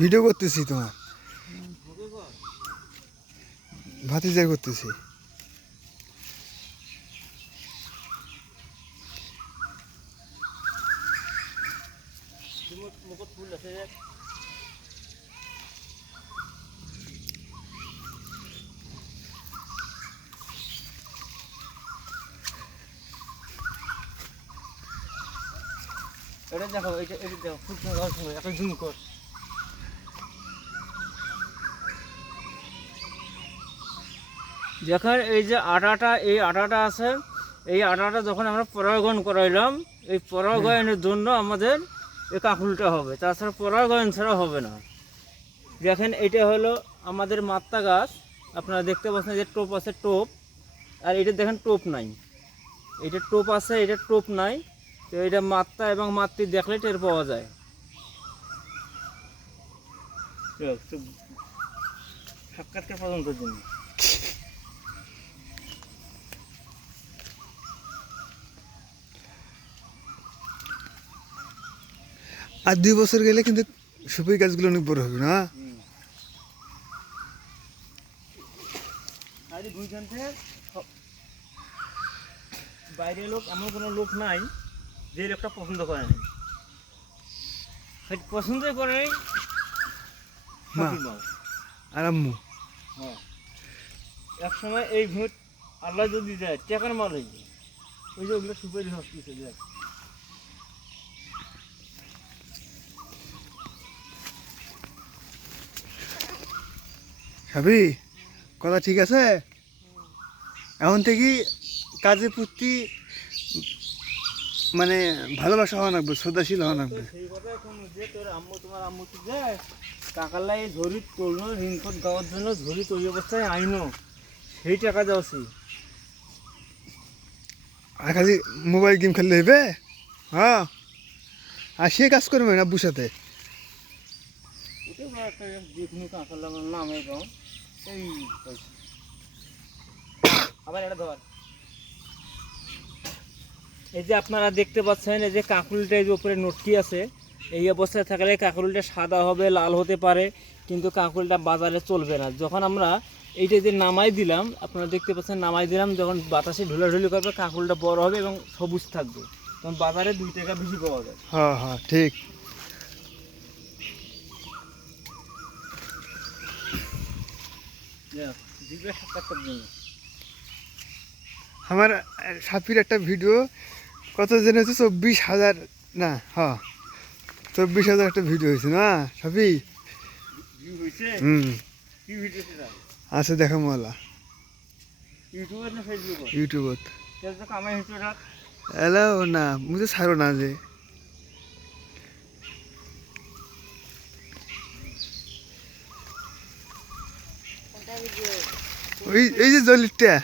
Video করতেছি তোমার ভাতিজা করতেছি। এটা দেখো, এটা দেখো, খুব সুন্দর একটা জুম কর। দেখেন এই যে আটাটা, এই আটাটা আছে, এই আটাটা যখন আমরা পরাগায়ন করাইলাম, এই পরাগায়নের জন্য আমাদের এই কাকুলটা হবে, তাছাড়া পরাগায়ন ছাড়া হবে না। দেখেন এটা হলো আমাদের মাত্তা গাছ, আপনারা দেখতে পাচ্ছেন যে টোপ আছে, টোপ। আর এটা দেখেন টোপ নাই, এটা টোপ আছে, এটা টোপ নাই। তো এটা মাত্তা এবং মাতৃ দেখলে টের পাওয়া যায়। সাক্ষাৎকার পর্যন্ত জন্য আর 2 বছর গেলে কিন্তু সুপারি গাছগুলো অনেক বড় হবে না? আর দুইখান থেকে বাইরের লোক, এমন কোনো লোক নাই যে লোকটা পছন্দ করে নাই। পছন্দ করে মা আর আম্মু। হ্যাঁ, এক সময় এই ভোট আল্লাহ যদি দেয় টাকার মাল হয়ে যায়। ওই যে ওগুলো সুপারি হসপিটাল যায়। ভাবি কথা ঠিক আছে? এখন থেকে কাজের প্রতি মানে ভালোবাসা হওয়া লাগবে, শ্রদ্ধাশীল হওয়া লাগবে। সেই কথাই কোন যে তোর আম্মু, তোমার আম্মু তো যায় কাকালাই ঝরি তোলনো ঋণকোট দেওয়ার জন্য, ঝরি তৈরি অবস্থায় আইনো সেই টাকা দেওয়াছি। আর খালি মোবাইল গেম খেললে হবে? হ্যাঁ, আর সে কাজ করবে না আব্বুর সাথে। ওটা একটা যে কোনো কাকাল আমার নামে পাও এই পয়সা। আবার এটা ধর, এই যে আপনারা দেখতে পাচ্ছেন এই যে কাঁকরুলটা, এই যে উপরে নটকি আছে, এই অবস্থায় থাকলে কাঁকরুলটা সাদা হবে, লাল হতে পারে, কিন্তু কাঁকরুলটা বাজারে চলবে না। যখন আমরা এইটা যে নামাই দিলাম, আপনারা দেখতে পাচ্ছেন নামাই দিলাম, যখন বাতাসে ঢুলাঢুলি করবে কাঁকরুলটা বড় হবে এবং সবুজ থাকবে, তখন বাজারে 2 টাকা বেশি পাওয়া যায়। হ্যাঁ হ্যাঁ ঠিক। দিবে সাক্ষাৎকার জন্য। আমার সাপির একটা ভিডিও কত জন হয়েছে, 24,000 না, হ্যাঁ 24,000 একটা ভিডিও হয়েছে না সাপি? ভিউ হইছে? হুম, কি ভিডিও সেটা? আচ্ছা দেখো মালা ইউটিউবে না ফেসবুকে? ইউটিউবত। তেল তো কামাই হইছে রাত। এলা না মুঝে ছাড়ো না যে। ওই এই যে জলিটা,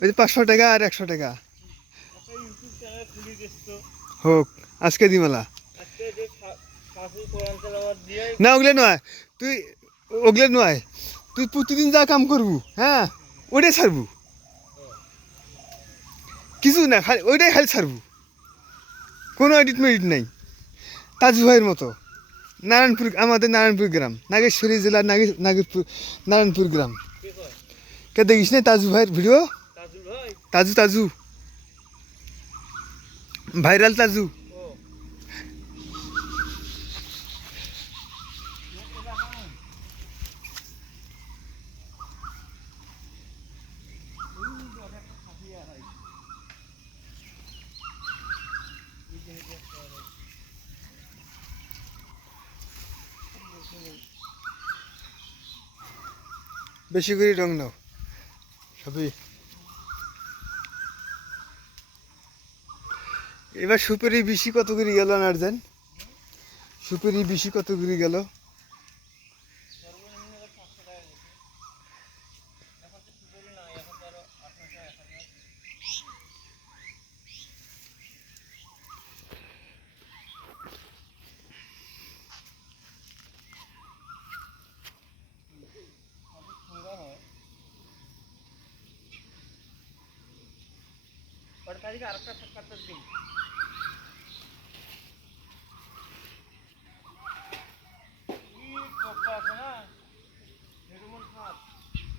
ওই যে 500 টাকা আর 100 টাকা একটা ইউটিউব চ্যানেল খুলে দিচ্ছ। হোক আজকে দিমালা। আজকে যে শাশু কোরআন তেলাওয়াত দিয়ে না ওগুলো নয়, তুই ওগুলো নয়, তুই প্রতিদিন যা কাম করবু, হ্যাঁ ওইটাই ছাড়বু, কিছু না, খালি ওইটাই খালি ছাড়বু, কোনো এডিট মেডিট নাই। তাজু ভাইয়ের মতো নারায়ণপুর, আমাদের নারায়ণপুর গ্রাম, নাগেশ্বরী জেলার নাগেরপুর নারায়ণপুর গ্রাম। কে কয়? কে দেখিস না তাজু ভাইয়ের ভিডিও? তাজুল ভাই? তাজু তাজু ভাইরাল তাজু। ও বেশি করে রং নাও সবই। এবার সুপারি বেশি কত করে গেল নার্জেন? সুপারি বেশি কত করে গেল? সর্বনিম্ন 500 টাকা গেছে। এখন তো সুপারি নাই, এখন তো আরো 800 1000। অনেক সুন্দর হয়। 8 তারিখে আরেকটা সাক্ষাৎকার দিন।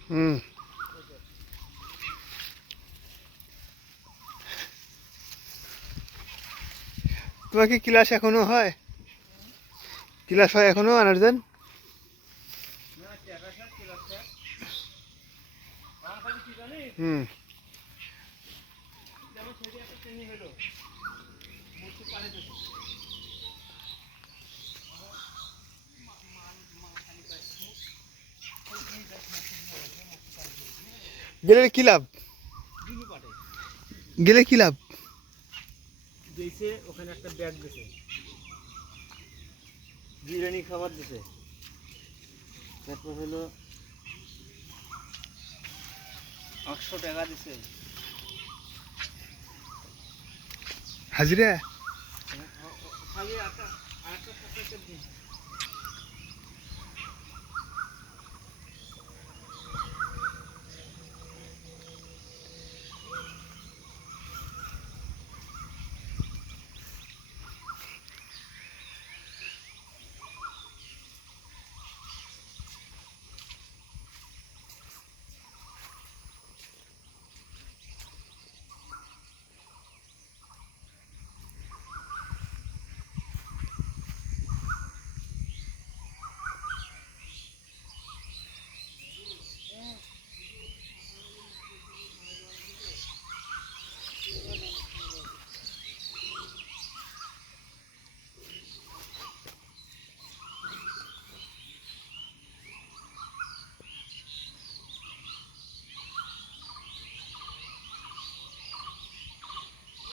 হুম তোমার কি ক্লাস এখনো হয়? ক্লাস হয় এখনো আনারজান? না টাকা স্যার কি লাগছে খালি কি জানিস হুম যেমন সেটি একটা ট্রেনিং হলো মূর্তি পাড়ে দিচ্ছে গেলে কি লাভ? দিনু পাটে গেলে কি লাভ? দিয়েছে ওখানে একটা ব্যাগ দিছে বিরিয়ানি খাবার দিছে তারপর হলো 800 টাকা দিছে হাজিরা? খালি আরেকটা সাথে